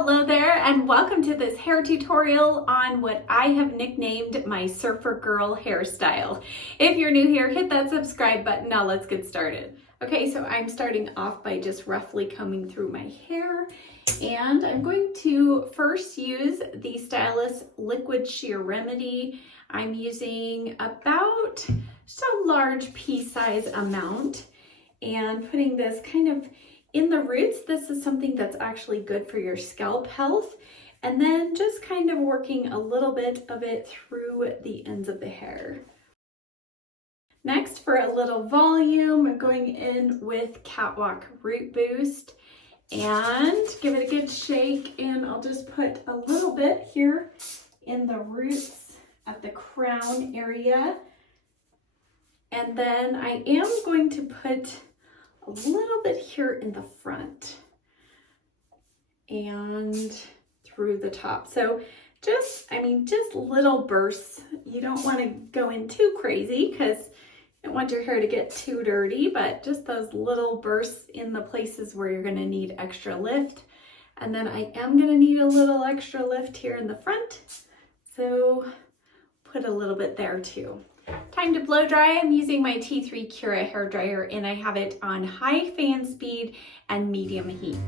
Hello there and welcome to this hair tutorial on what I have nicknamed my surfer girl hairstyle. If you're new here, hit that subscribe button. Now let's get started. Okay, so I'm starting off by just roughly combing through my hair, and I'm going to first use the Stylist Liquid Sheer Remedy. I'm using about just a large pea size amount and putting this kind of in the roots. This is something that's actually good for your scalp health. And then just kind of working a little bit of it through the ends of the hair. Next, for a little volume, I'm going in with Catwalk Root Boost and give it a good shake. And I'll just put a little bit here in the roots at the crown area. And then I am going to put a little bit here in the front and through the top. So just little bursts. You don't want to go in too crazy because you don't want your hair to get too dirty, but just those little bursts in the places where you're going to need extra lift. And then I am going to need a little extra lift here in the front. So put a little bit there too. Time to blow dry. I'm using my T3 Cura hair dryer and I have it on high fan speed and medium heat.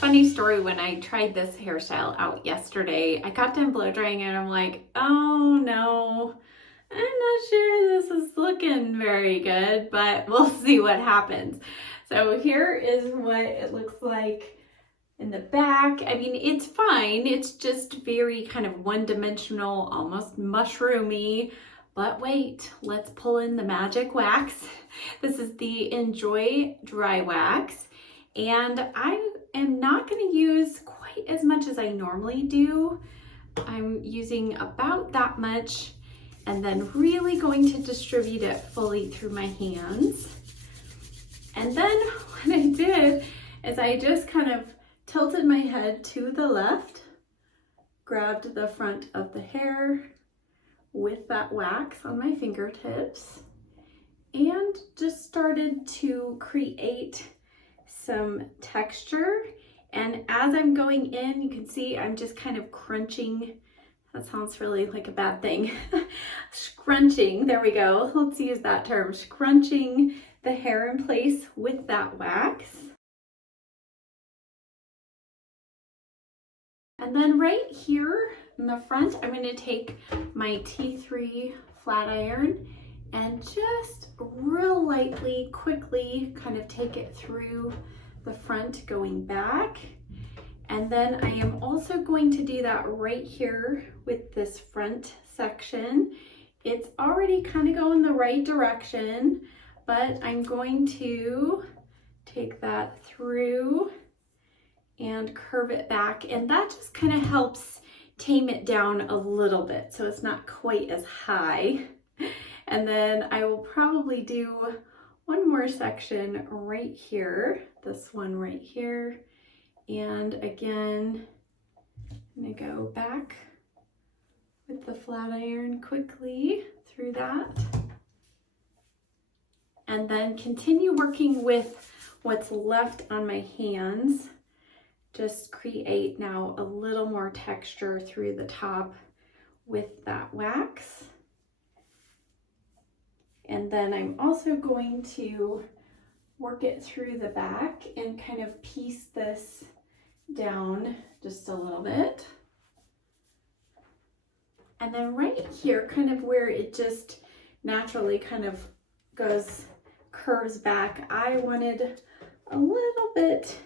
Funny story, when I tried this hairstyle out yesterday, I got done blow drying and I'm like, oh no, I'm not sure this is looking very good, but we'll see what happens. So here is what it looks like in the back. I mean, it's fine. It's just very kind of one-dimensional, almost mushroomy. But wait, let's pull in the magic wax. This is the Enjoy Dry Wax. And I am not going to use quite as much as I normally do. I'm using about that much and then really going to distribute it fully through my hands. And then what I did is I just kind of tilted my head to the left, grabbed the front of the hair with that wax on my fingertips, and just started to create some texture. And as I'm going in, you can see I'm just kind of crunching. That sounds really like a bad thing. Scrunching, there we go. Let's use that term. Scrunching the hair in place with that wax. And then right here in the front, I'm going to take my T3 flat iron and just real lightly, quickly kind of take it through the front going back. And then I am also going to do that right here with this front section. It's already kind of going the right direction, but I'm going to take that through and curve it back. And that just kind of helps tame it down a little bit so it's not quite as high. And then I will probably do one more section right here, this one right here. And again, I'm gonna go back with the flat iron quickly through that. And then continue working with what's left on my hands. Just create now a little more texture through the top with that wax. And then I'm also going to work it through the back and kind of piece this down just a little bit. And then right here, kind of where it just naturally kind of curves back, I wanted a little bit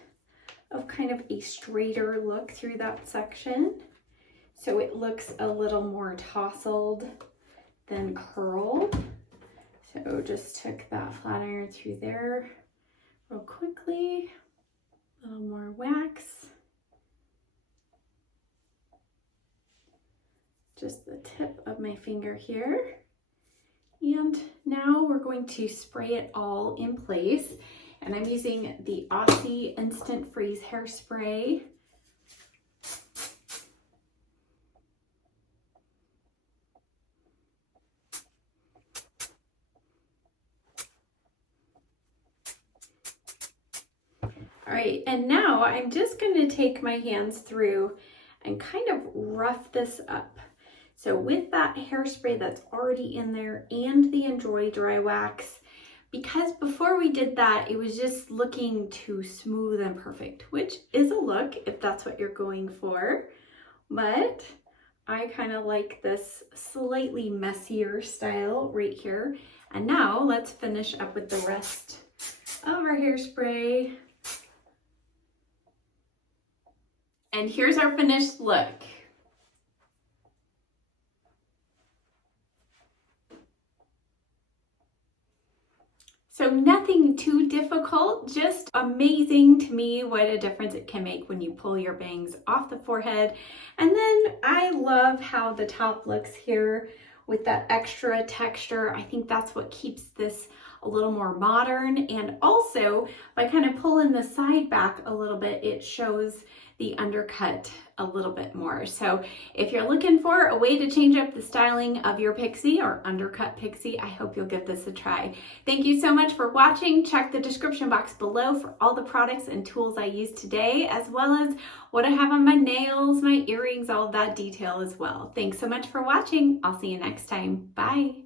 of kind of a straighter look through that section. So it looks a little more tousled than curled. So just took that flat iron through there real quickly, a little more wax. Just the tip of my finger here. And now we're going to spray it all in place. And I'm using the Aussie Instant Freeze Hairspray. All right, and now I'm just going to take my hands through and kind of rough this up. So with that hairspray that's already in there and the Enjoy Dry Wax, because before we did that, it was just looking too smooth and perfect, which is a look if that's what you're going for. But I kind of like this slightly messier style right here. And now let's finish up with the rest of our hairspray. And here's our finished look. So nothing too difficult, just amazing to me what a difference it can make when you pull your bangs off the forehead. And then I love how the top looks here with that extra texture. I think that's what keeps this a little more modern. And also by kind of pulling the side back a little bit, it shows the undercut a little bit more. So if you're looking for a way to change up the styling of your pixie or undercut pixie, I hope you'll give this a try. Thank you so much for watching. Check the description box below for all the products and tools I used today, as well as what I have on my nails, my earrings, all of that detail as well. Thanks so much for watching. I'll see you next time. Bye.